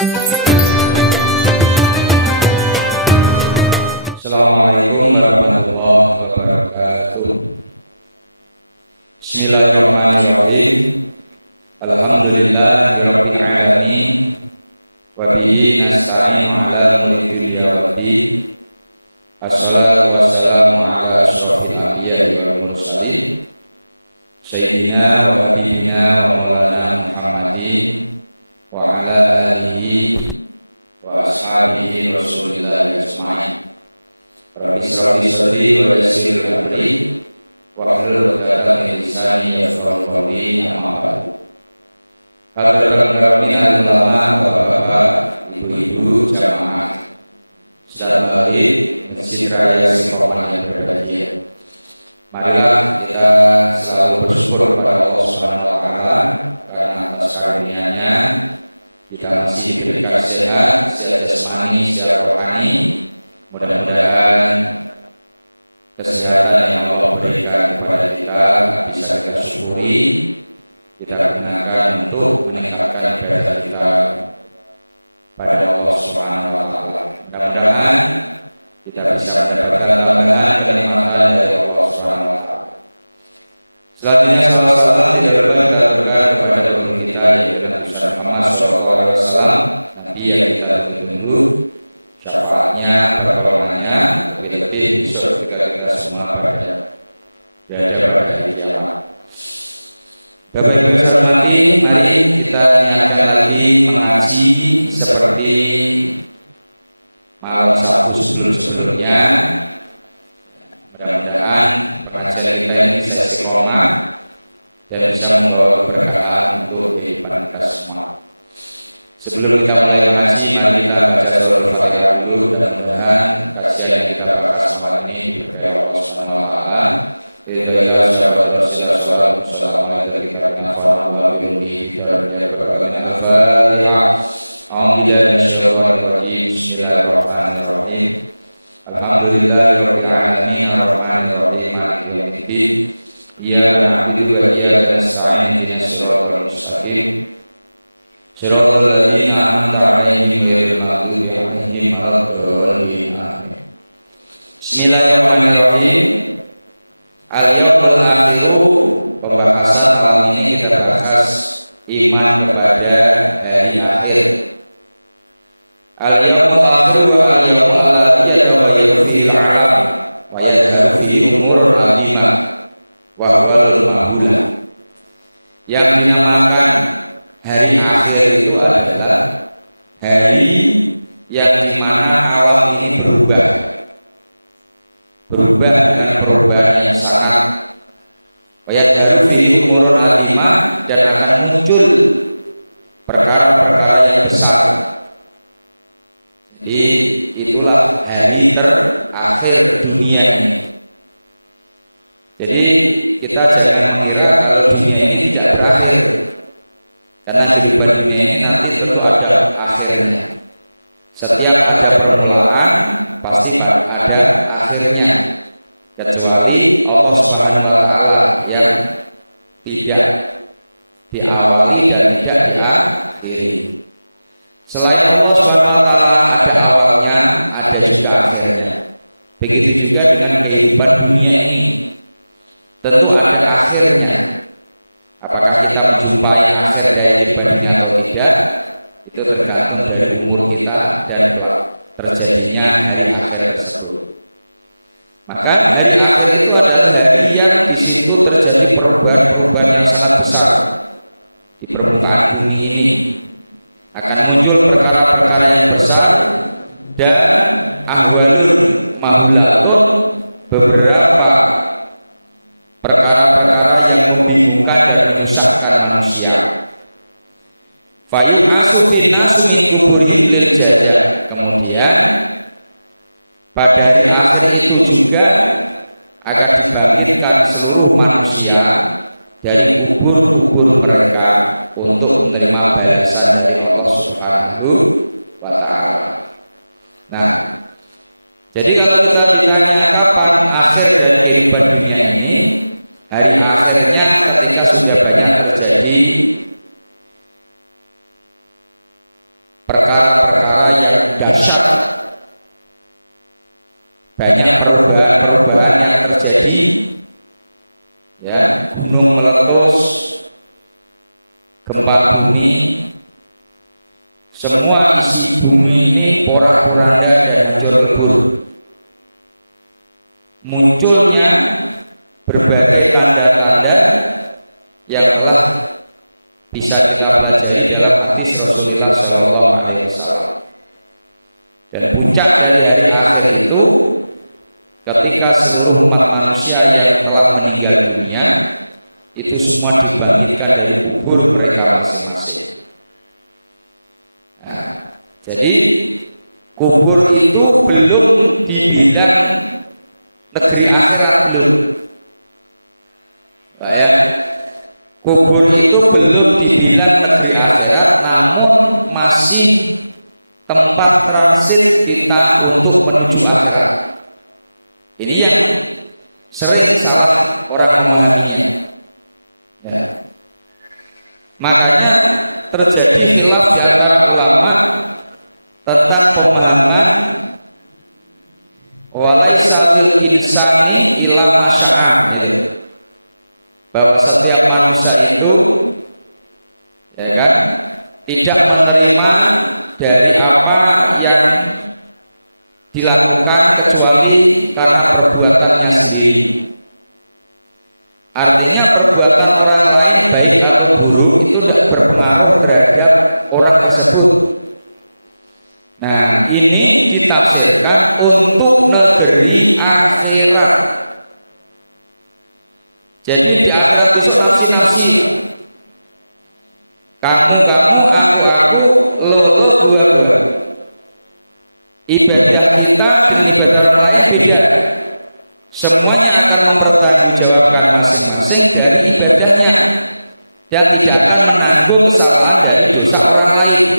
Assalamualaikum warahmatullahi wabarakatuh. Bismillahirrahmanirrahim. Alhamdulillahirabbil alamin. Wa bihi nasta'inu ala umuri dunya waddin. Assalatu wassalamu ala asyrafil anbiya'i wal mursalin. Sayyidina wa habibina wa maulana Muhammadin wa ala alihi wa ashabihi Rasulillahi ajma'in. Rabbi shrah li sadri wa yassir li amri wa hlul 'uqdatam min lisani yafqahu qawli, amma ba'du. Hadirin karamin alim ulama, bapak-bapak, ibu-ibu, jamaah salat Maghrib Masjid Raya Istiqomah yang berbahagia. Marilah kita selalu bersyukur kepada Allah Subhanahu wa taala karena atas karunia-Nya kita masih diberikan sehat jasmani, sehat rohani. Mudah-mudahan kesehatan yang Allah berikan kepada kita bisa kita syukuri, kita gunakan untuk meningkatkan ibadah kita pada Allah Subhanahu wa taala. Mudah-mudahan kita bisa mendapatkan tambahan kenikmatan dari Allah Subhanahu wa taala. Selanjutnya salam tidak kita berikan kepada pemimpin kita yaitu Nabi Muhammad SAW, Nabi yang kita tunggu-tunggu syafaatnya, pertolongannya, lebih-lebih besok ketika kita semua berada pada hari kiamat. Bapak Ibu sekalian, nanti hari kita niatkan lagi mengaji seperti malam Sabtu sebelumnya. Mudah-mudahan pengajian kita ini bisa istiqomah dan bisa membawa keberkahan untuk kehidupan kita semua. Sebelum kita mulai mengaji, mari kita baca surah Al-Fatihah dulu. Mudah-mudahan kajian yang kita bahas malam ini diberkahi Allah Subhanahu wa taala. Ridha sahabat Rasulullah sallallahu alaihi wasallam dari kitab Nafana wa biruni bitar ya beralamin Al-Fatihah. A'udzubillahi minasyaitonir rajim. Bismillahirrahmanirrahim. Alhamdulillahirabbil alamin arrahmanir rahim maliki yaumiddin. Iyyaka na'budu wa iyyaka nasta'in ihdinas siratal mustaqim. Shiratal ladzina an'amta 'alaihim ghairil maghdubi 'alaihim waladdallin. Amin. Bismillahirrahmanirrahim. Al-yaumul akhiru, pembahasan malam ini kita bahas iman kepada hari akhir. Al-yaumul akhiru wa al-yaumu alladzi yataghayyaru fihi al-'alam wa yadharu fihi umurun 'azimah wa awwalul ma'bulah. Yang dinamakan hari akhir itu adalah hari yang dimana alam ini berubah dengan perubahan yang sangat yadharu fihi umurun 'azimah, dan akan muncul perkara-perkara yang besar. Jadi itulah hari terakhir dunia ini. Jadi kita jangan mengira kalau dunia ini tidak berakhir, karena kehidupan dunia ini nanti tentu ada akhirnya. Setiap ada permulaan pasti ada akhirnya, kecuali Allah Subhanahu wa taala yang tidak diawali dan tidak diakhiri. Selain Allah Subhanahu wa taala ada awalnya, ada juga akhirnya. Begitu juga dengan kehidupan dunia ini. Tentu ada akhirnya. Apakah kita menjumpai akhir kehidupan dunia atau tidak, itu tergantung dari umur kita dan terjadinya hari akhir tersebut. Maka hari akhir itu adalah hari yang di situ terjadi perubahan-perubahan yang sangat besar di permukaan bumi ini. Akan muncul perkara-perkara yang besar dan ahwalun mahulatun, beberapa perkara-perkara yang membingungkan dan menyusahkan manusia. Fayum asufin nasu min kuburi lil jazah. Kemudian pada hari akhir itu juga akan dibangkitkan seluruh manusia dari kubur-kubur mereka untuk menerima balasan dari Allah Subhanahu wa taala. Nah, jadi kalau kita ditanya kapan akhir dari kehidupan dunia ini, hari akhirnya ketika sudah banyak terjadi perkara-perkara yang dahsyat, banyak perubahan-perubahan yang terjadi, ya, gunung meletus, gempa bumi, semua isi bumi ini porak-poranda dan hancur lebur. Munculnya berbagai tanda-tanda yang telah bisa kita pelajari dalam hadis Rasulullah Shallallahu Alaihi Wasallam. Dan puncak dari hari akhir itu ketika seluruh umat manusia yang telah meninggal dunia itu semua dibangkitkan dari kubur mereka masing-masing. Nah, jadi kubur itu belum dibilang negeri akhirat, belum. Ya, kubur itu belum dibilang negeri akhirat, namun masih tempat transit kita untuk menuju akhirat. Ini yang sering salah orang memahaminya. Ya. Makanya terjadi khilaf di antara ulama tentang pemahaman walaisa lil insani illa masya'am, gitu. Bahwa setiap manusia itu, ya kan, tidak menerima dari apa yang dilakukan kecuali karena perbuatannya sendiri. Artinya perbuatan orang lain baik atau buruk itu tidak berpengaruh terhadap orang tersebut. Nah, ini ditafsirkan untuk negeri akhirat. Jadi di akhirat itu nafsi-nafsi. Kamu, aku, lo, dua. Ibadah kita dengan ibadah orang lain beda. Semuanya akan mempertanggungjawabkan masing-masing dari ibadahnya dan tidak akan menanggung kesalahan dari dosa orang lain.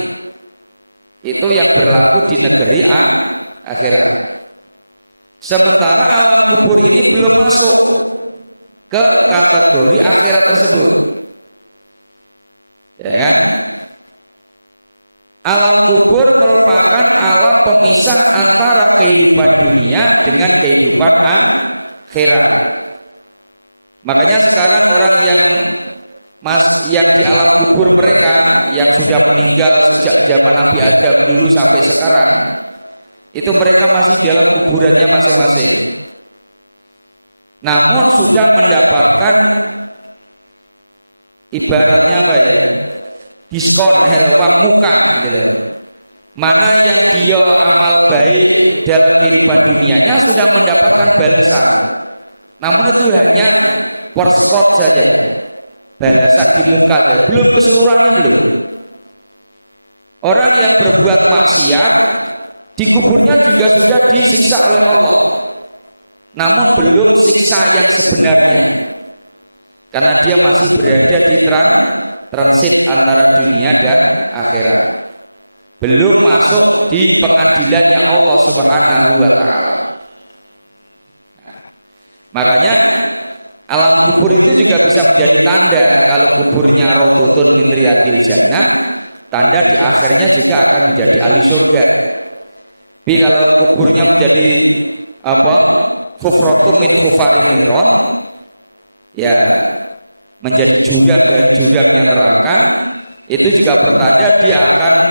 Itu yang berlaku di negeri akhirat. Sementara alam kubur ini belum masuk ke kategori akhirat tersebut, ya kan? Alam kubur merupakan alam pemisah antara kehidupan dunia dengan kehidupan akhirat. Makanya sekarang orang yang di alam kubur mereka yang sudah meninggal sejak zaman Nabi Adam dulu sampai sekarang, itu mereka masih dalam kuburannya masing-masing. Namun sudah mendapatkan ibaratnya apa ya, diskon atau muka, gitu. Mana yang dibawa amal baik dalam kehidupan dunianya sudah mendapatkan balasan. Namun itu hanya perspot saja, balasan di muka saja, belum keseluruhannya, belum. Orang yang berbuat maksiat di kuburnya juga sudah disiksa oleh Allah, namun belum siksa yang sebenarnya, karena dia masih berada di transit antara dunia dan akhirat, belum masuk di pengadilannya Allah Subhanahu wa Ta'ala. Makanya alam kubur itu juga bisa menjadi tanda. Kalau kuburnya Raudhatun min Riyadil Jannah, tanda di akhirnya juga akan menjadi ahli surga. Jadi kalau kuburnya menjadi Khufratun min Khufarin Niron, ya menjadi jurang dari jurangnya neraka, itu juga bertanda dia akan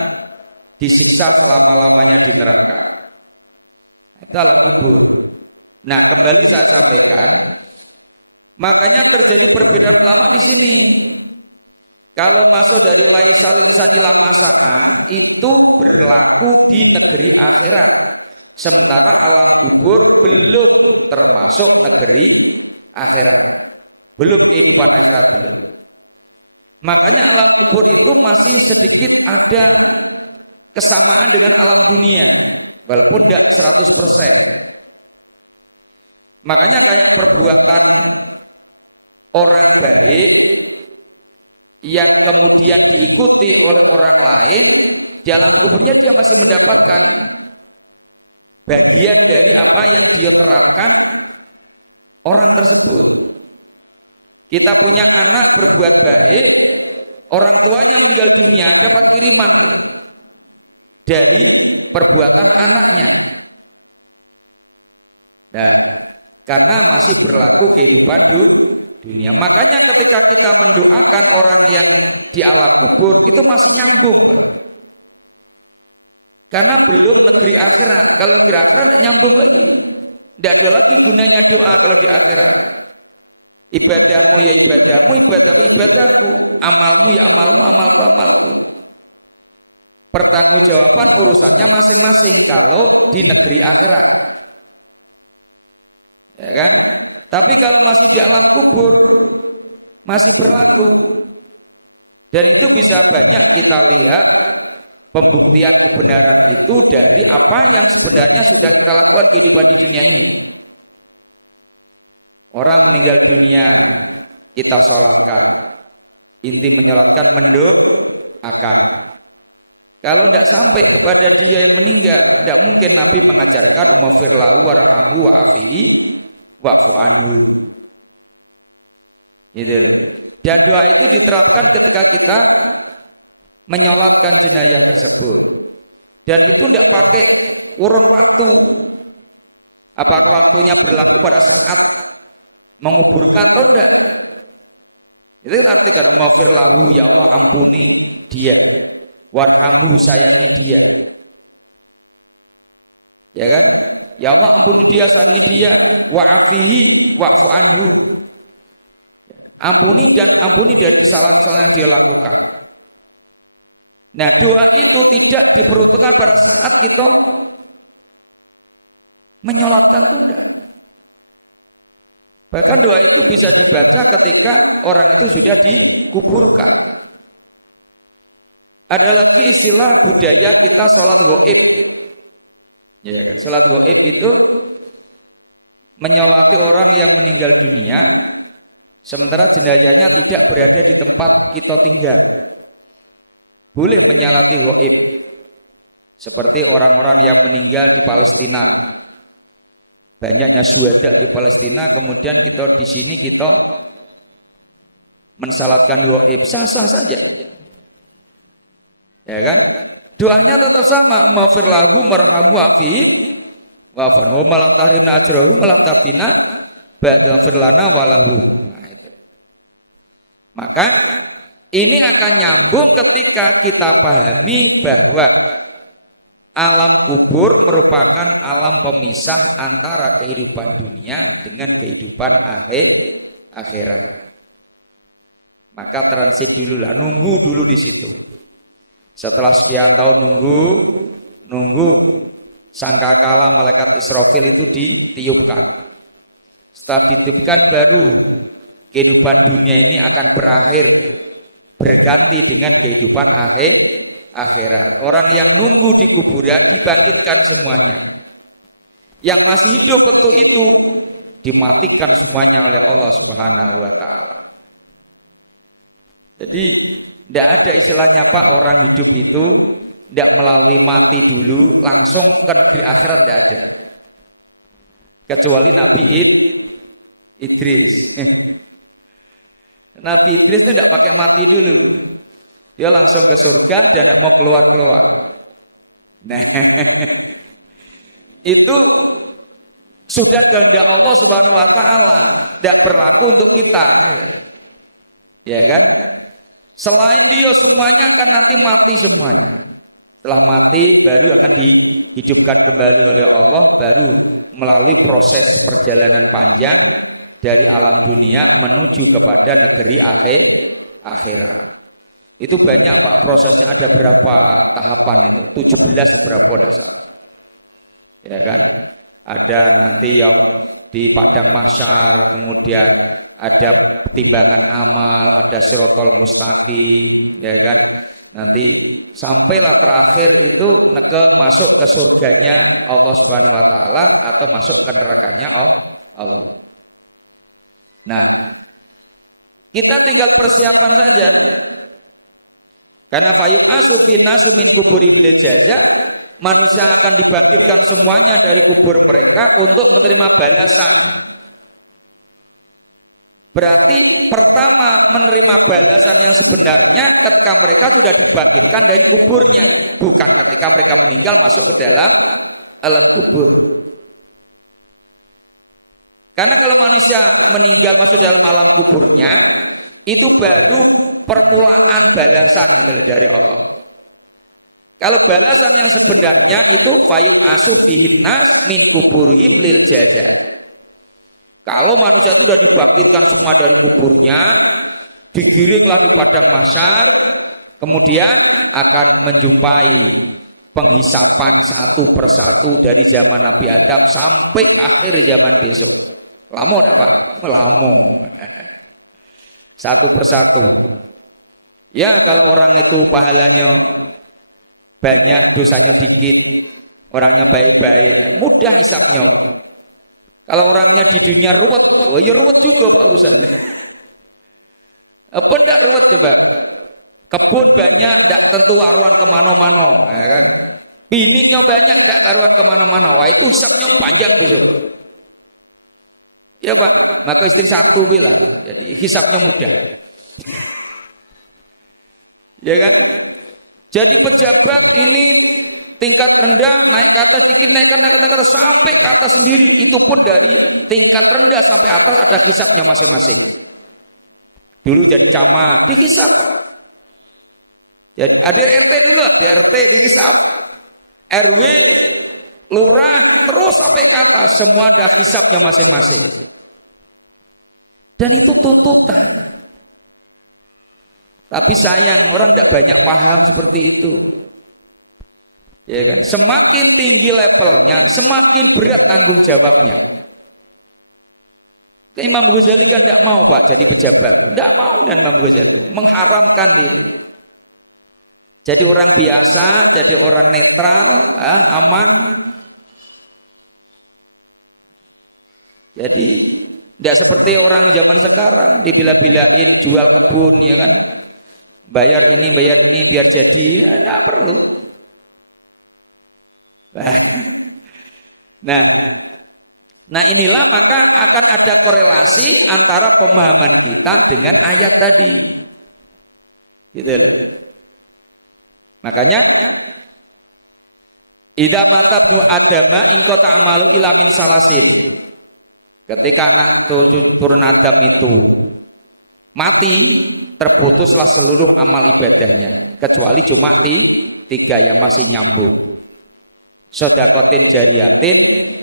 disiksa selama-lamanya di neraka. Itu alam kubur. Nah, kembali saya sampaikan, makanya terjadi perbedaan ulama di sini. Kalau masuk dari laisal insani illa masya'ah itu berlaku di negeri akhirat, sementara alam kubur belum termasuk negeri akhirat, belum kehidupan akhirat, belum. Makanya alam kubur itu masih sedikit ada kesamaan dengan alam dunia, walaupun tidak 100%. Makanya kayak perbuatan orang baik yang kemudian diikuti oleh orang lain, dalam kuburnya dia masih mendapatkan bagian dari apa yang dia terapkan orang tersebut. Kita punya anak berbuat baik, orang tuanya meninggal dunia dapat kiriman, dari perbuatan anaknya. Karena masih berlaku kehidupan dunia. Makanya ketika kita mendoakan orang yang di alam kubur itu masih nyambung, Pak. Karena belum negeri akhirat. Kalau di akhirat nyambung lagi. Tidak ada lagi gunanya doa kalau di akhirat. Ibadahmu ya ibadahmu, ibadahmu ibadahku, amalmu ya amalmu, amalku. Pertanggungjawaban urusannya masing-masing kalau di negeri akhirat. Ya kan? Tapi kalau masih di alam kubur masih berlaku. Dan itu bisa banyak kita lihat pembuktian kebenaran itu dari apa yang sebenarnya sudah kita lakukan di dunia ini. Orang meninggal dunia kita sholatkan, ini menyolatkan mendoakan. Kalau tidak sampai kepada dia yang meninggal, tidak mungkin Nabi mengajarkan maghfir lahu warhamhu wa'afihi wa'fu anhu. Dan doa itu diterapkan ketika kita menyolatkan jenazah tersebut. Dan itu tidak pakai kurun waktu. Apakah waktunya berlaku saat menguburkan atau tidak? Jadi kita maghfir lahu, ya Allah ampuni dia, warhamhu sayangi dia, ya kan? Ya Allah ampuni dia, sayangi dia, wa'afihi wa'fu anhu, ampuni dan ampuni dari kesalahan-kesalahan yang dia lakukan. Nah, doa itu tidak diperuntukkan pada saat itu menyolatkan juga. Bahkan doa itu bisa dibaca ketika orang itu sudah dikuburkan. Ada lagi istilah budaya kita sholat goib. Ya, sholat goib itu menyolati orang yang meninggal dunia, sementara jenazahnya tidak berada di tempat kita tinggal. Boleh menyolati goib, seperti orang-orang yang meninggal di Palestina. Banyak yang sudah tidak di Palestina, kemudian kita di sini kita mensalahkan doa ini sah-sah saja. Ya kan? Doanya tetap sama, mau berlaku merahmati api, bahwa Allah dengan berbulan tabina, berlana walahu. Maka ini akan nyambung ketika kita pahami bahwa alam kubur merupakan alam pemisah antara kehidupan dunia dengan kehidupan akhirat. Maka antara sisi dulu dan nunggu dulu di situ. Setelah sekian tahun nunggu sangkakala malaikat Israfil itu ditiupkan. Setelah ditiupkan baru kehidupan dunia ini akan berakhir berganti dengan kehidupan akhirat. Orang yang nunggu di kuburan dibangkitkan semuanya. Yang masih hidup waktu itu dimatikan semuanya oleh Allah Subhanahu wa Ta'ala. Jadi tidak ada istilahnya apa orang hidup itu tidak melalui mati dulu langsung ke negeri akhirat, tidak ada. Kecuali Nabi Idris. Nabi Idris tidak pakai mati dulu. Dia langsung ke surga dan mau keluar. Itu sudah kehendak Allah Subhanahu wa Ta'ala, tidak berlaku untuk kita. Ya kan? Selain itu semuanya akan nanti mati semuanya. Setelah mati baru akan dihidupkan kembali oleh Allah, baru melalui proses perjalanan panjang dari alam dunia menuju kepada negeri akhirat. Itu banyak Pak, prosesnya ada berapa tahapan, 17 berapa desa. Ya kan? Ada nanti yang di padang mahsyar, kemudian ada bilangan amal, ada siratal mustaqim, ya kan? Nanti sampai terakhir itu masuk ke surganya Allah Subhanahu wa Ta'ala atau masuk ke nerakanya Allah. Nah, kita tinggal persiapan saja. Karena kayu masukin kubur iblis saja, manusia akan dibangkitkan semuanya dari kubur mereka untuk menerima balasan. Berarti pertama menerima balasan yang sebenarnya ketika mereka sudah dibangkitkan dari kuburnya, bukan ketika mereka dalam alam kubur. Karena kalau manusia meninggal masuk dalam alam kuburnya, itu baru permulaan balasan dari Allah. Kalau balasan yang sebenarnya itu fa'in asufinas min kuburi lil jaza. Kalau manusia itu sudah dibangkitkan semua dari kuburnya, dikirim lagi pada masyar, kemudian akan menjumpai penghisapan satu persatu dari zaman Nabi Adam sampai akhir zaman besok. Kamu apa? Kamu satu persatu. Ya, kalau orang itu pahalanya banyak, dosanya dikit, orangnya baik-baik, mudah hisabnya. Kalau orangnya di dunia ruwet, ya ruwet juga Pak Ustaz. Apa benar ruwet juga? Kebun banyak, tidak tentu orang kemana-mana, ya kan? Ini banyak, tidak orang kemana-mana, itu hisabnya banyak gitu. Ya Pak, lagi di satu gitu, jadi hisabnya mudah. Ya kan? Jadi pejabat ini tingkat rendah, naik ke atas tinggi, naik ke atas sampai ke atas sendiri, itu pun dari tingkat rendah sampai atas ada hisabnya masing-masing. Dulu jadi camat, dihisab. Jadi RT dulu, RT dihisab. RW, lurah, terus sampai ke atas semua ada hisabnya masing-masing. Dan itu tuntutan. Tapi sayang orang tidak banyak paham seperti itu. Ya, semakin tinggi levelnya, semakin berat tanggung jawabnya. Jadi Imam Ghazali kan tidak mau Pak jadi pejabat, tidak mau kan Imam Ghazali mengharamkan itu. Jadi orang biasa, jadi orang netral, aman. Jadi tidak seperti orang zaman sekarang, ini bila-bilain jual kebun ya. Bayar ini biar jadi, apa perlu. Nah inilah maka akan ada korelasi antara pemahaman kita dengan ayat tadi. Ya. Makanya kita mata beragama itu amal kami salasi. Ketika anak turun Adam itu mati, terputuslah seluruh amal ibadahnya kecuali cuma tiga yang masih nyambung. Sedekah jariyah,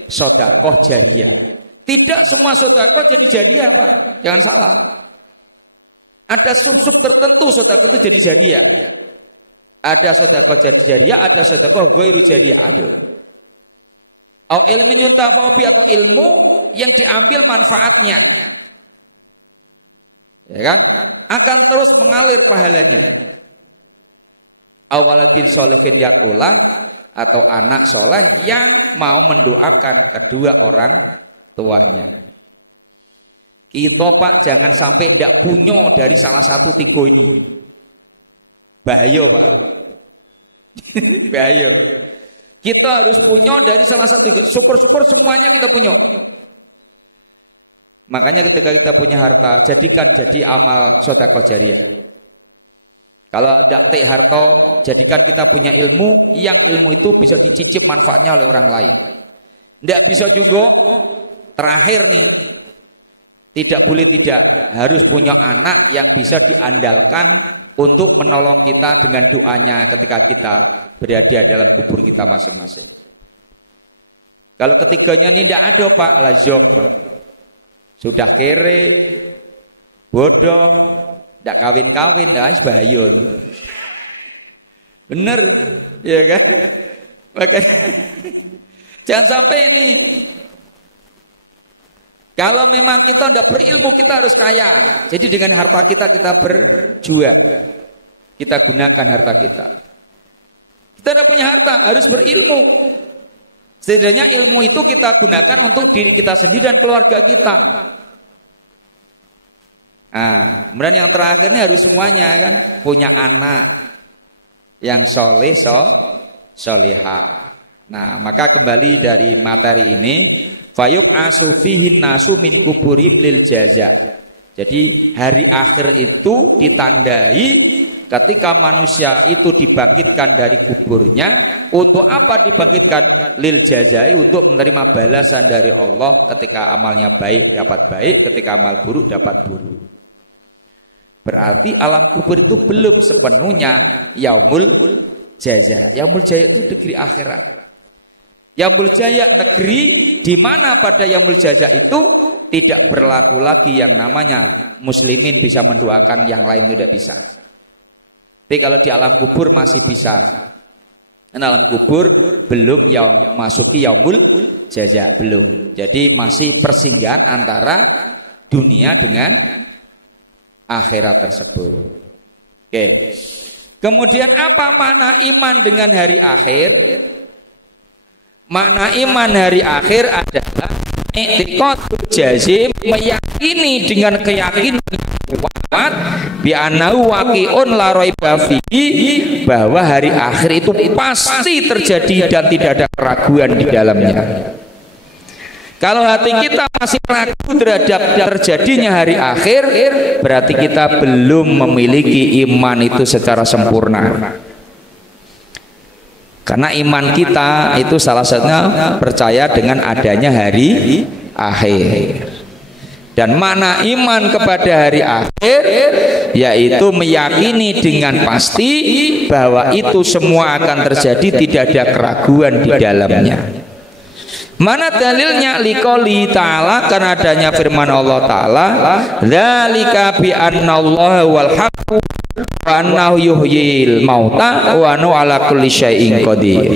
sedekah jariyah. Tidak semua sedekah jadi jariyah Pak, jangan salah. Ada struktur tertentu sedekah itu jadi jariyah. Ada sedekah jariyah, ada sedekah itu jariyah. Ilmu atau ilmu yang diambil manfaatnya, ya akan terus mengalir pahalanya. Awal disolihkan pula atau anak soleh yang mau mendoakan kedua orang tuanya. Kita Pak jangan sampai tidak punya dari salah satu tiga ini. Bahaya Pak. Bahaya. Kita harus punya dari salah satu itu. Syukur-syukur semuanya kita punya. Makanya ketika kita punya harta, jadikan jadi amal sedekah jariyah. Kalau ada atau jadikan kita punya ilmu, yang ilmu itu bisa dicicip manfaatnya oleh orang lain. Dan bisa juga terakhir nih, tidak boleh tidak harus punya anak yang bisa diandalkan untuk menolong kita dengan doanya ketika kita berada dalam kubur kita masing-masing. Kalau ketiganya ini tidak ada Pak, sudah kiri, bodoh, tidak kawin-kawin, tidak sebagainya. Benar, ya kan? Jangan sampai ini. Kalau memang kita tidak berilmu, kita harus kaya. Jadi dengan harta kita berjuang, kita gunakan harta kita. Setidaknya harta harus berilmu. Setidaknya ilmu itu kita gunakan untuk diri kita sendiri dan keluarga kita. Nah, berarti yang terakhir harus semuanya kan punya anak yang solehah. Nah, maka kembali dari materi ini, fa'in asufi nasuhi kuburi lil jaza. Jadi hari akhir itu kita gali ketika manusia itu dibangkitkan dari kuburnya, untuk apa dibangkitkan? Lil jazai, untuk menerima balasan dari Allah ketika amalnya baik dapat baik, ketika amal buruk dapat buruk. Berarti alam kubur itu belum sepenuhnya yaumul jazai. Yaumul jazai itu di akhirat. Yaumul jazai di mana pada yaumul jazai itu tidak berlaku lagi yang namanya muslimin bisa mendoakan yang lain tidak bisa. Tinggal di alam kubur masih bisa. Alam kubur belum yang masuk yaumul jazai belum. Jadi masih persinggahan antara dunia dengan akhirat tersebut. Oke. Kemudian apa makna iman dengan hari akhir? Makna iman hari akhir adalah i'tiqadul jazim, meyakini dengan keyakinan kuat bi annahu waqi'un la raiba fihi, bahwa hari akhir itu pasti terjadi dan tidak ada keraguan di dalamnya. Kalau hati kita masih ragu terhadap terjadinya hari akhir, berarti kita belum memiliki iman itu secara sempurna. Karena iman kita itu salah satunya percaya dengan adanya hari akhir. Dan makna iman kepada hari akhir yaitu meyakini dengan pasti bahwa itu semua akan terjadi, tidak ada keraguan di dalamnya. Mana dalilnya? Liqouli ta'ala, karena adanya firman Allah Ta'ala, dzalika bi annallaha wal haqqu wa annahu yuhyil mauta wa annahu ala kulli syai'in qadir.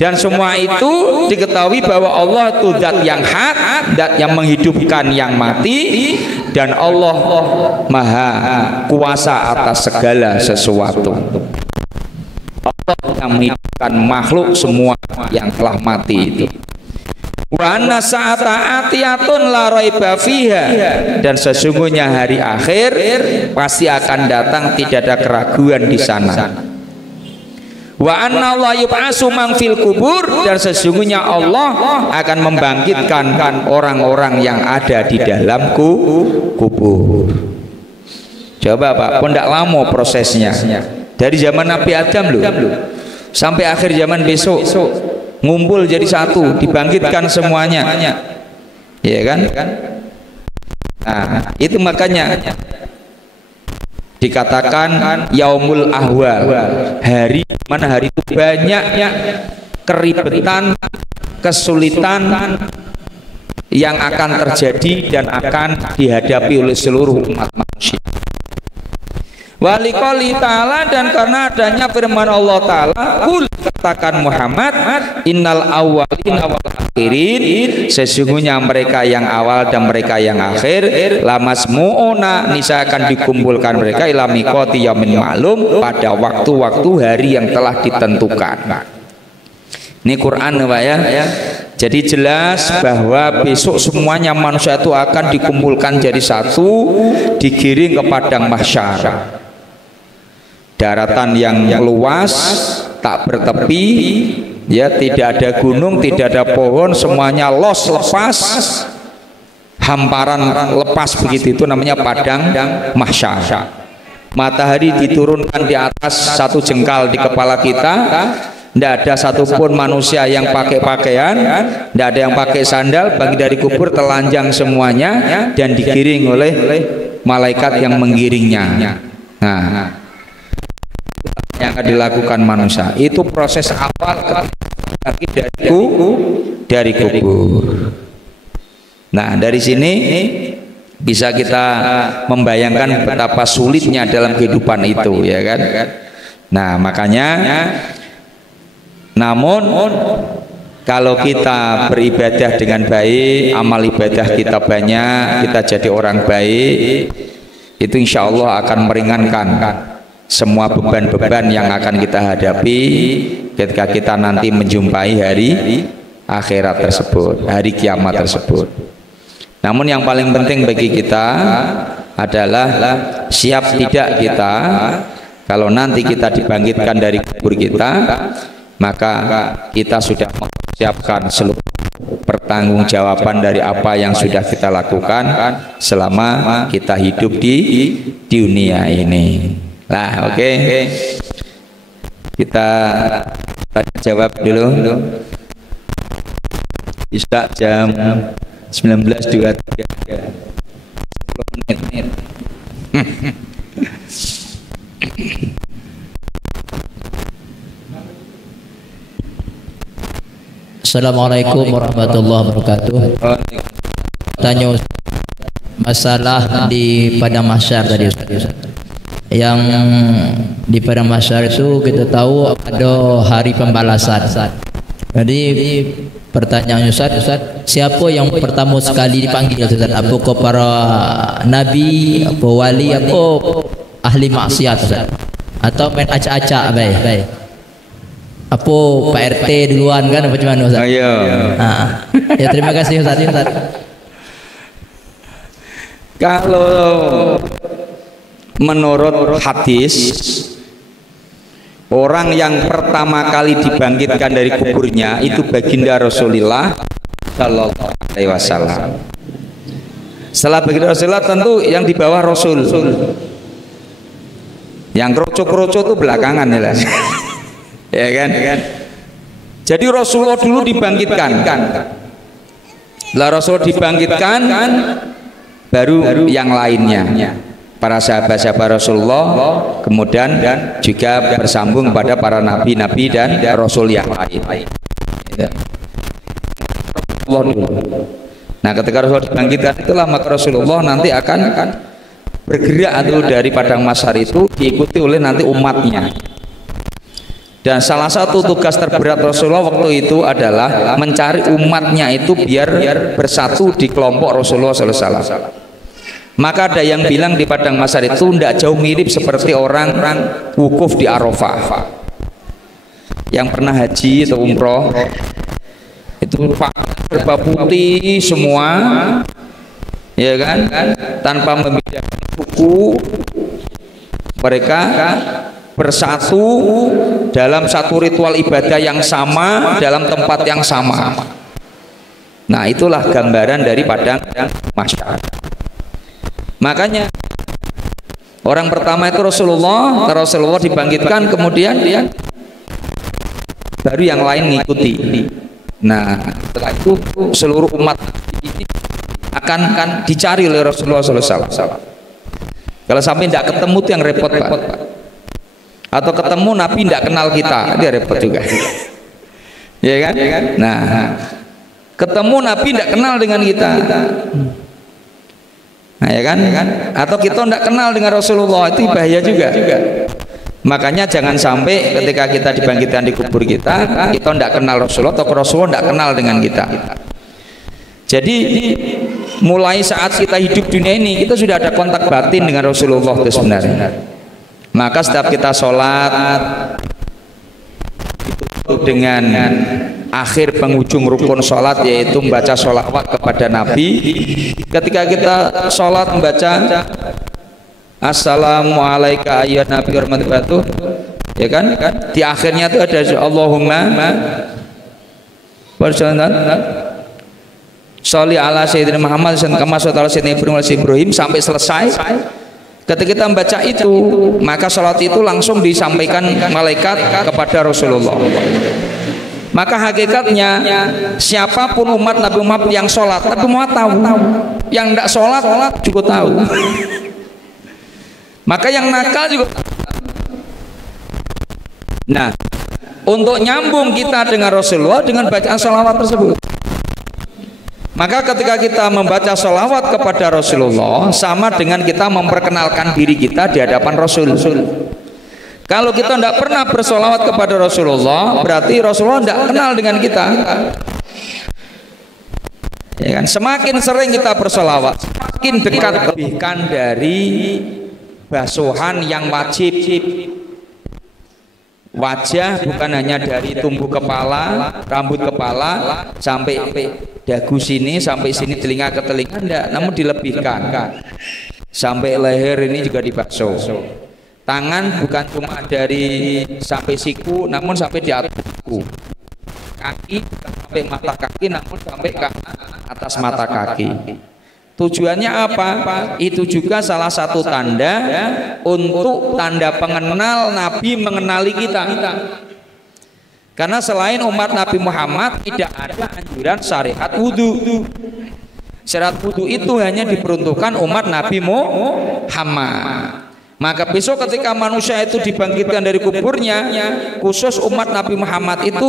Dan semua itu diketahui bahwa Allah itu zat yang hak, zat yang menghidupkan yang mati, dan Allah maha kuasa atas segala sesuatu. Allah yang menghidupkan makhluk semua yang telah mati itu. Wa anna sa'ata atiyatun la raiba fiha, dan sesungguhnya hari akhir pasti akan datang, tidak ada keraguan di sana. Wa anna Allah yub'asu man fil kubur, dan sesungguhnya Allah akan membangkitkan orang-orang yang ada di dalam kubur. Coba Pak, kok ndak lama prosesnya? Dari zaman Nabi Adam loh sampai akhir zaman besok, ngumpul jadi satu, dibangkitkan semuanya, ya kan? Nah, itu makanya dikatakan yaumul ahwal, hari mana hari itu banyaknya keribetan, kesulitan yang akan terjadi dan akan dihadapi oleh seluruh umat manusia. Waliqouli ta'ala, dan karena adanya firman Allah Ta'ala, qul, katakan Muhammad, innal awwalin wal akhirin, sesungguhnya mereka yang awal dan mereka yang akhir, lamasmu'una, niscaya akan dikumpulkan mereka ila miqati yaumin ma'lum, pada waktu-waktu hari yang telah ditentukan. Ini Quran Pak ya. Jadi jelas bahwa besok semuanya manusia itu akan dikumpulkan jadi satu, digiring ke padang mahsyar. Daratan yang luas, tak bertepi, ya, tidak ada gunung, tidak ada pohon, semuanya lepas, hamparan lepas begitu, itu namanya padang mahsyar. Matahari diturunkan di atas satu jengkal di kepala kita, tidak ada satupun manusia yang pakai pakaian, tidak ada yang pakai sandal, bagi dari kubur telanjang semuanya dan digiring oleh malaikat yang menggiringnya. Nah, yang akan dilakukan manusia itu proses awal dari kubur. Nah, dari sini bisa kita membayangkan betapa sulitnya dalam kehidupan itu, ya kan? Nah, makanya namun kalau kita beribadah dengan baik, amal ibadah kita banyak, kita jadi orang baik, itu insya Allah akan meringankan semua beban-beban yang akan kita hadapi ketika kita nanti menjumpai hari akhirat tersebut, hari kiamat tersebut. Namun yang paling penting bagi kita adalah siap tidak kita kalau nanti kita dibangkitkan dari kubur kita, maka kita sudah mempersiapkan seluruh pertanggungjawaban dari apa yang sudah kita lakukan selama kita hidup di dunia ini. Nah, oke. Kita tanya jawab dulu. Isya jam 19.23. 10 menit. Assalamualaikum warahmatullahi wabarakatuh. Tanya masalah di Padang Mahsyar tadi Ustaz. Yang di Padang Mahsyar itu kita tahu ada hari pembalasan. Jadi pertanyaannya Ustaz, siapa yang pertama sekali dipanggil Ustaz? Apakah para nabi, apa wali, apa ahli maksiat Ustaz? Atau main acak-acak baik? Apa Pak RT duluan kan, apa macam mana Ustaz? Ayo. Ya terima kasih Ustaz. Kalau menurut hadis, orang yang pertama kali dibangkitkan dari kuburnya itu baginda Rasulullah Sallallahu Alaihi Wasallam. Setelah baginda Rasulullah tentu yang di bawah Rasul. Yang kroco-kroco itu belakangan ya. Ya kan? Jadi Rasulullah dulu dibangkitkan. Lah Rasul dibangkitkan, baru yang lainnya. Para sahabat-sahabat Rasulullah, kemudian juga bersambung pada para nabi-nabi dan rasul yang lain. Ya. Nah, ketika Rasul dibangkitkan itulah maka Rasulullah nanti akan bergerak itu dari padang mahsyar itu diikuti oleh nanti umatnya. Dan salah satu tugas terberat Rasulullah waktu itu adalah mencari umatnya itu biar bersatu di kelompok Rasulullah Sallallahu Alaihi Wasallam. Maka ada yang bilang di padang mahsyar itu tidak jauh mirip seperti orang wukuf di Arafah. Yang pernah haji atau umroh itu serba putih semua, ya kan, tanpa membedakan suku. Mereka bersatu dalam satu ritual ibadah yang sama, dalam tempat yang sama. Nah, itulah gambaran dari padang mahsyar. Makanya orang pertama itu Rasulullah dibangkitkan, kemudian baru yang lain ngikuti. Nah, setelah itu seluruh umat ini akan dicari oleh Rasulullah SAW. Kalau sampai tidak ketemu itu yang repot Pak. Atau ketemu Nabi tidak kenal kita, dia repot juga. Ya kan? Nah, ketemu Nabi tidak kenal dengan kita. Nah, ya kan? Atau kita tidak kenal dengan Rasulullah, itu bahaya juga. Makanya jangan sampai ketika kita dibangkitkan di kubur kita tidak kenal Rasulullah atau Rasulullah tidak kenal dengan kita. Jadi mulai saat kita hidup dunia ini kita sudah ada kontak batin dengan Rasulullah itu sebenarnya. Maka setiap kita sholat ditutup dengan akhir penghujung rukun sholat, yaitu membaca sholawat kepada Nabi. Ketika kita sholat membaca Assalamualaikum ayyuhan Nabi warahmatullahi, ya kan? Di akhirnya itu ada Allahumma sholli ala sayyidina Muhammad kama sholli ala sayyidina Ibrahim sampai selesai. Ketika kita membaca itu, maka sholat itu langsung disampaikan malaikat kepada Rasulullah. Maka hakikatnya siapapun umat Nabi Muhammad yang sholat, Nabi Muhammad tahu. Yang tidak sholat juga tahu. Maka yang nakal juga. Nah, untuk nyambung kita dengan Rasulullah dengan bacaan sholawat tersebut. Maka ketika kita membaca sholawat kepada Rasulullah sama dengan kita memperkenalkan diri kita di hadapan Rasul. Kalau kita tidak pernah bersolawat kepada Rasulullah, berarti Rasulullah tidak kenal dengan kita. Ya kan? Semakin sering kita bersolawat, semakin dekat lebihkan dari basuhan yang wajib. Wajah bukan hanya dari tumbuh kepala, rambut kepala sampai dagu sini, sampai sini telinga ke telinga, enggak, namun dilebihkan sampai leher ini juga dibasuh. Tangan bukan cuma dari sampai siku, namun sampai di atas siku. Kaki bukan sampai mata kaki, namun sampai ke atas mata kaki. Tujuannya apa? Itu juga salah satu tanda untuk tanda pengenal Nabi mengenali kita. Karena selain umat Nabi Muhammad tidak ada anjuran syariat wudhu. Syariat wudhu itu hanya diperuntukkan umat Nabi Muhammad. Maka besok ketika manusia itu dibangkitkan dari kuburnya, khusus umat Nabi Muhammad itu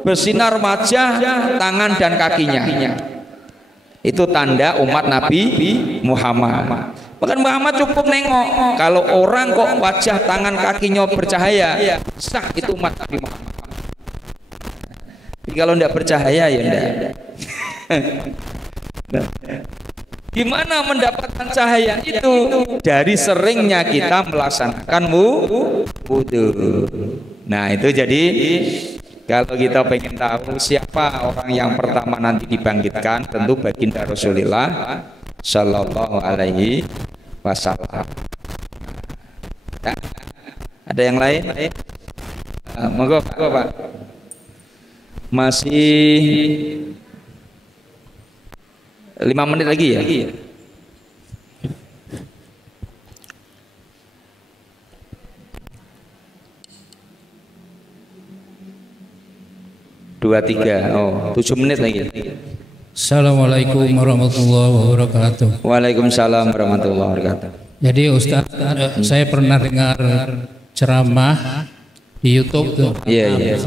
bersinar wajah, tangan dan kakinya. Itu tanda umat Nabi Muhammad. Bahkan Muhammad cukup nengok, kalau orang kok wajah, tangan, kakinya bercahaya, sah itu umat Nabi Muhammad. Tapi kalau tidak bercahaya ya tidak. Gimana mendapatkan cahaya itu? Dari seringnya kita melaksanakan wudhu. Nah itu jadi kalau kita pengen tahu siapa orang yang pertama nanti dibangkitkan, tentu baginda Rasulullah Shallallahu Alaihi Wasallam. Nah, ada yang lain? Monggo Pak. Masih 5 menit lagi ya? Dua tiga, 7 menit lagi. Assalamualaikum warahmatullahi wabarakatuh. Waalaikumsalam warahmatullahi wabarakatuh. Jadi Ustaz, saya pernah dengar ceramah di YouTube tuh. Iya.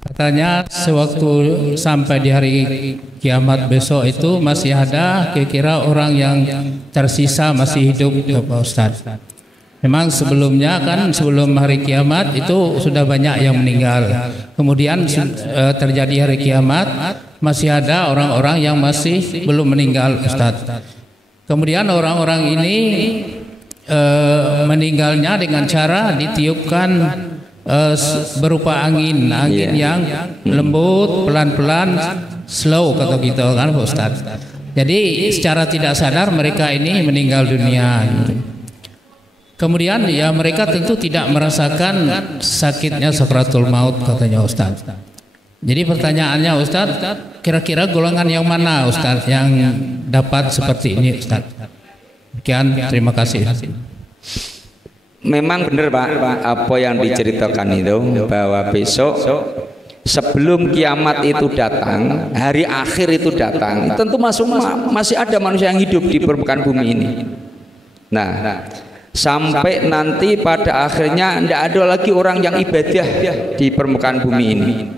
Katanya sewaktu sampai di hari kiamat besok itu masih ada kira-kira orang yang tersisa masih hidup, Pak Ustaz. Memang sebelumnya kan sebelum hari kiamat itu sudah banyak yang meninggal. Kemudian terjadi hari kiamat masih ada orang-orang yang masih belum meninggal, Ustaz. Kemudian orang-orang ini meninggalnya dengan cara ditiupkan berupa angin yang lembut, pelan-pelan, slow kata kita kan Ustaz. Jadi secara tidak sadar mereka ini meninggal dunia. Kemudian ya mereka tentu tidak merasakan sakitnya sakratul maut katanya Ustaz. Jadi pertanyaannya Ustaz, kira-kira golongan yang mana Ustaz yang dapat seperti ini Ustaz? Sekian, terima kasih. Memang benar Pak, apa yang diceritakan itu bahwa besok sebelum kiamat itu datang, hari akhir itu datang, tentu masih ada manusia yang hidup di permukaan bumi ini. Nah, sampai nanti pada akhirnya tidak ada lagi orang yang ibadah di permukaan bumi ini.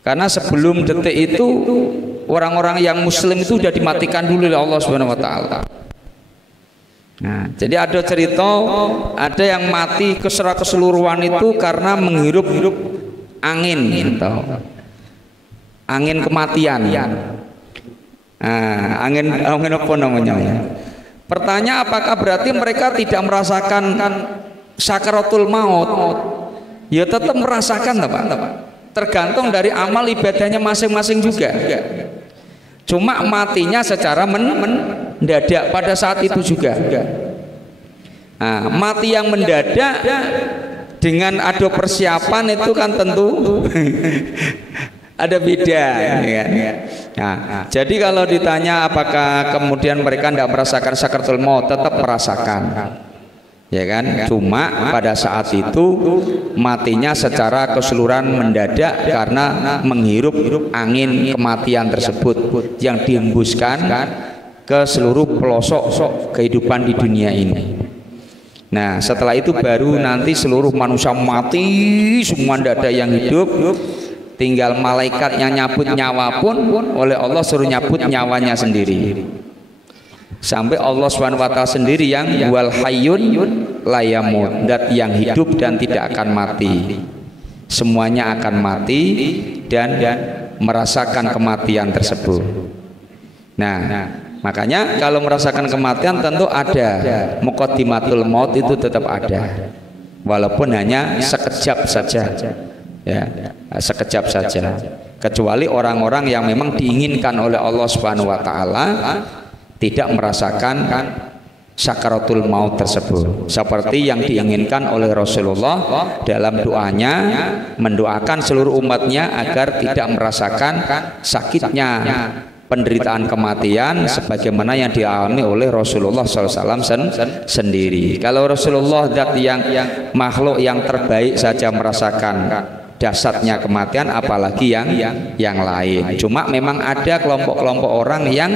Karena sebelum detik itu orang-orang yang muslim itu sudah dimatikan dulu oleh Allah Subhanahu wa taala. Nah, jadi ada cerita ada yang mati secara keseluruhan itu karena menghirup angin gitu. Angin kematian. Nah, angin apa namanya? Pertanyaan, apakah berarti mereka tidak merasakan sakaratul maut? Ya tetap merasakan, Pak. Tergantung dari amal ibadahnya masing-masing juga. Cuma matinya secara mendadak pada saat itu juga. Nah, mati yang mendadak dengan ada persiapan itu kan tentu ada beda, ya kan? Nah, jadi kalau ditanya apakah kemudian mereka tidak merasakan sakaratul maut, tetap merasakan, ya kan? Cuma pada saat itu matinya secara keseluruhan mendadak karena menghirup angin kematian tersebut yang dihembuskan ke seluruh pelosok kehidupan di dunia ini. Nah, setelah itu baru nanti seluruh manusia mati, semua tidak ada yang hidup, tinggal malaikat yang nyabut nyawa pun oleh Allah suruh nyabut nyawanya sendiri. Sampai Allah SWT sendiri yang wal hayyun la yamut, dat yang hidup dan tidak akan mati. Semuanya akan mati dan merasakan kematian tersebut. Nah, makanya kalau merasakan kematian tentu ada muqaddimatul maut, itu tetap ada. Walaupun hanya sekejap saja. Ya, sekejap saja. Kecuali orang-orang yang memang diinginkan oleh Allah Subhanahu wa taala tidak merasakan sakaratul maut tersebut, seperti yang diinginkan oleh Rasulullah dalam doanya mendoakan seluruh umatnya agar tidak merasakan sakitnya penderitaan kematian sebagaimana yang dialami oleh Rasulullah SAW sendiri. Kalau Rasulullah zat yang makhluk yang terbaik saja merasakan dahsyatnya kematian, apalagi yang lain. Cuma memang ada kelompok-kelompok orang yang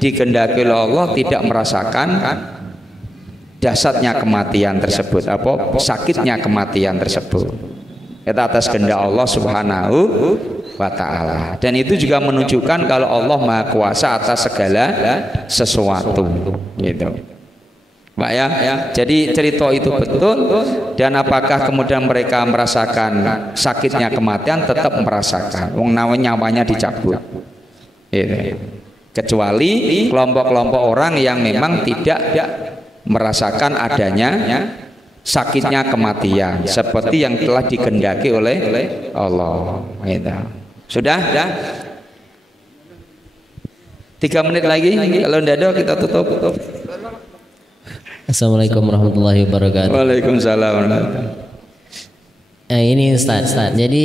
dikehendaki oleh Allah tidak merasakan dahsyatnya kematian tersebut, apa sakitnya kematian tersebut. Itu atas kehendak Allah Subhanahu wa ta'ala. Dan itu juga menunjukkan kalau Allah Maha Kuasa atas segala sesuatu, gitu Pak ya. Jadi cerita itu betul. Dan apakah kemudian mereka merasakan sakitnya kematian? Tetap merasakan, wong nyawanya dicabut, gitu. Kecuali kelompok-kelompok orang yang memang tidak merasakan adanya sakitnya kematian seperti yang telah dikehendaki oleh Allah, gitu. Sudah 3 menit lagi, kalau tidak ada kita tutup. Assalamualaikum warahmatullahi wabarakatuh. Waalaikumsalam. Ini Ustaz, jadi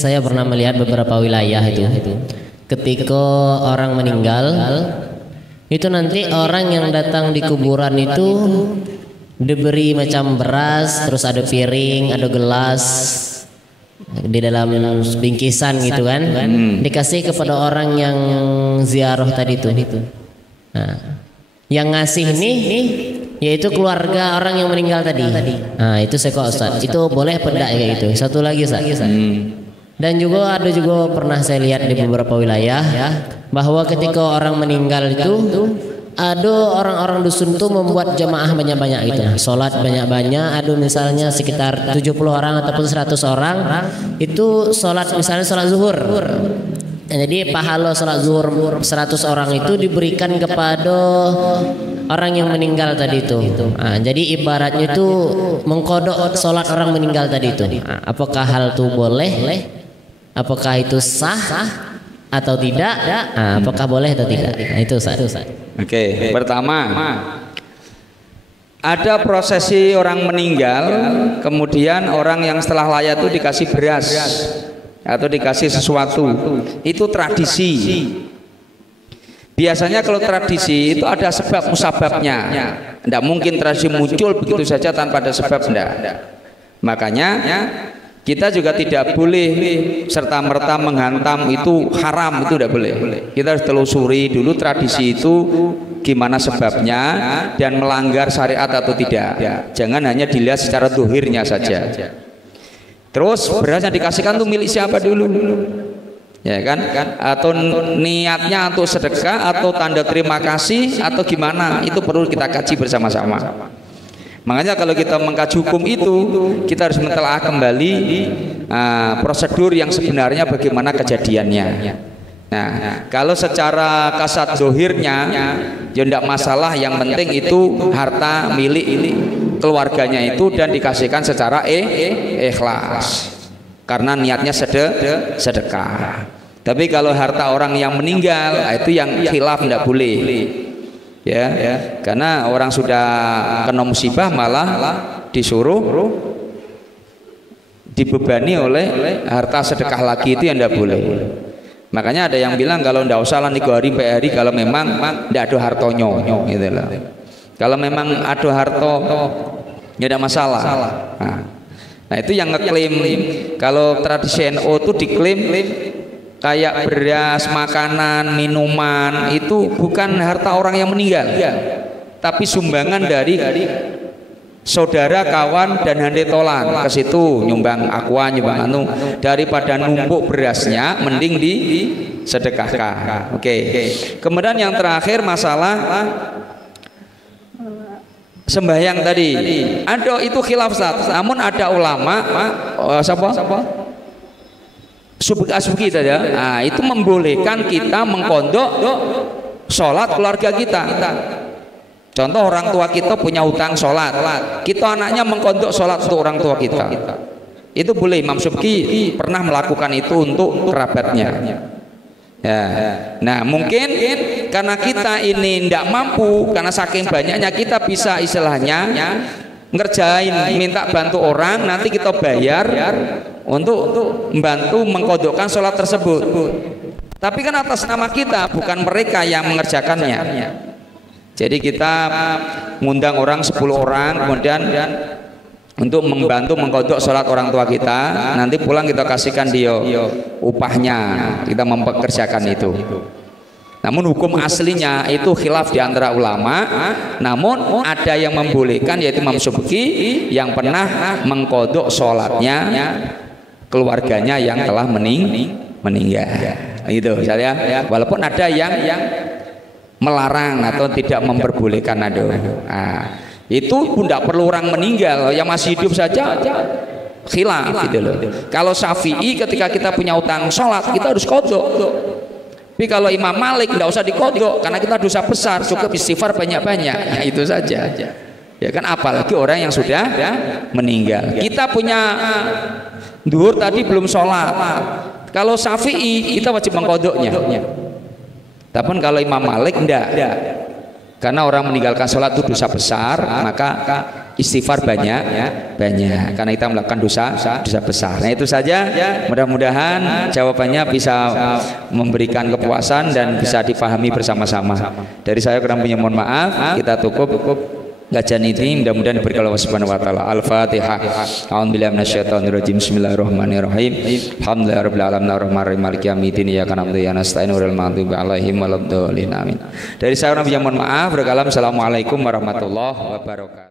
saya pernah melihat beberapa wilayah itu ketika orang meninggal itu nanti orang yang datang di kuburan itu diberi macam beras, terus ada piring, ada gelas di dalam bingkisan gitu kan, dikasih kepada orang yang ziarah tadi itu. Nah, yang ngasih ini yaitu keluarga orang yang meninggal tadi. Nah, itu saya kok Ustaz, itu boleh apa enggak kayak gitu? Satu lagi Ustaz. Dan juga ada pernah saya lihat di beberapa wilayah bahwa ketika orang meninggal itu ada orang-orang dusun tuh membuat jamaah banyak-banyak gitu, sholat banyak-banyak. Ada misalnya sekitar 70 orang ataupun 100 orang itu sholat, misalnya sholat zuhur. Nah, jadi pahala sholat zuhur 100 orang itu diberikan kepada orang yang meninggal tadi itu. Nah, jadi ibaratnya itu mengkodok sholat orang meninggal tadi itu. Nah, apakah hal itu boleh? Apakah itu sah atau tidak? Nah, apakah boleh atau tidak? Nah, itu sah. Oke, pertama ada prosesi orang meninggal, kemudian orang yang setelah layat itu dikasih beras atau dikasih sesuatu. Itu tradisi. Biasanya kalau tradisi itu ada sebab musababnya. Tidak mungkin tradisi muncul begitu saja tanpa ada sebab, tidak. Makanya kita juga tidak boleh serta-merta menghantam itu haram, itu tidak boleh. Kita harus telusuri dulu tradisi itu gimana sebabnya dan melanggar syariat atau tidak. Jangan hanya dilihat secara dohirnya saja. Terus beras yang dikasihkan itu milik siapa dulu? Ya kan? Atau niatnya untuk sedekah atau tanda terima kasih atau gimana? Itu perlu kita kaji bersama-sama. Makanya kalau kita mengkaji hukum itu, kita harus mentelaah kembali prosedur yang sebenarnya bagaimana kejadiannya. Nah, kalau secara kasat zohirnya ya tidak masalah, yang penting itu harta milik keluarganya itu dan dikasihkan secara ikhlas karena niatnya sedekah. Tapi kalau harta orang yang meninggal itu yang khilaf, tidak boleh. Ya, karena orang sudah kena musibah malah disuruh dibebani oleh harta sedekah lagi, itu yang tidak boleh. Makanya ada yang bilang kalau tidak usah lah 3 hari 4 hari kalau memang tidak ada hartonya, gitu loh. Kalau memang ada harto ya tidak masalah. Nah, itu yang ngeklaim kalau tradisi NU itu diklaim kayak beras, makanan, minuman itu bukan harta orang yang meninggal, tapi sumbangan dari saudara, kawan, dan handetolan ke situ, nyumbang aqua, nyumbang anu. Daripada numpuk berasnya, mending disedekahkan. Oke. Kemudian yang terakhir masalah sembahyang tadi. Ada itu khilaf Ustaz. Namun ada ulama Subki saja. Nah, itu membolehkan kita mengkondok sholat keluarga kita. Contoh orang tua kita punya hutang sholat, kita anaknya mengkondok sholat untuk orang tua kita. Itu boleh. Imam Subki pernah melakukan itu untuk kerabatnya. Ya. Nah, mungkin karena kita ini tidak mampu, karena saking banyaknya kita bisa istilahnya ngerjain, minta bantu orang, nanti kita bayar untuk membantu mengkodokkan sholat tersebut. Tapi kan atas nama kita, bukan mereka yang mengerjakannya. Jadi kita ngundang orang 10 orang, kemudian untuk membantu mengkodok sholat orang tua kita, nanti pulang kita kasihkan dia upahnya, kita mempekerjakan itu. Namun hukum aslinya itu khilaf di antara ulama. Namun ada yang membolehkan, yaitu Imam Subki yang pernah mengkodok sholatnya keluarganya yang telah meninggal. Itu misalnya, walaupun ada yang melarang atau tidak memperbolehkan ada. Nah, itu pun tidak perlu orang meninggal, yang masih hidup saja khilaf gitu loh. Kalau Syafi'i ketika kita punya utang sholat kita harus kodok. Tapi kalau Imam Malik tidak usah dikodok karena kita dosa besar, cukup istighfar banyak-banyak. Nah, itu saja. Ya kan, apalagi orang yang sudah meninggal. Kita punya duhur tadi belum sholat. Kalau Syafi'i kita wajib mengkodoknya. Tapi kalau Imam Malik enggak. Karena orang meninggalkan sholat itu dosa besar, maka istighfar banyak karena kita melakukan dosa besar. Nah, itu saja, mudah-mudahan jawabannya bisa memberikan kepuasan dan bisa dipahami bersama-sama. Dari saya kurang punya mohon maaf, kita cukup kajian ini, mudah-mudahan diberi Allah Subhanahu wa taala. Al-Fatihah. A'udzubillahi minasyaitonirrajim. Bismillahirrahmanirrahim. Alhamdulillahirabbil alamin arrahmanirrahim maliki yaumiddin iyyaka na'budu wa iyyaka nasta'in ihdinas siratal alaihim waladdallin. Amin. Dari saya mohon maaf. Assalamualaikum warahmatullahi wabarakatuh.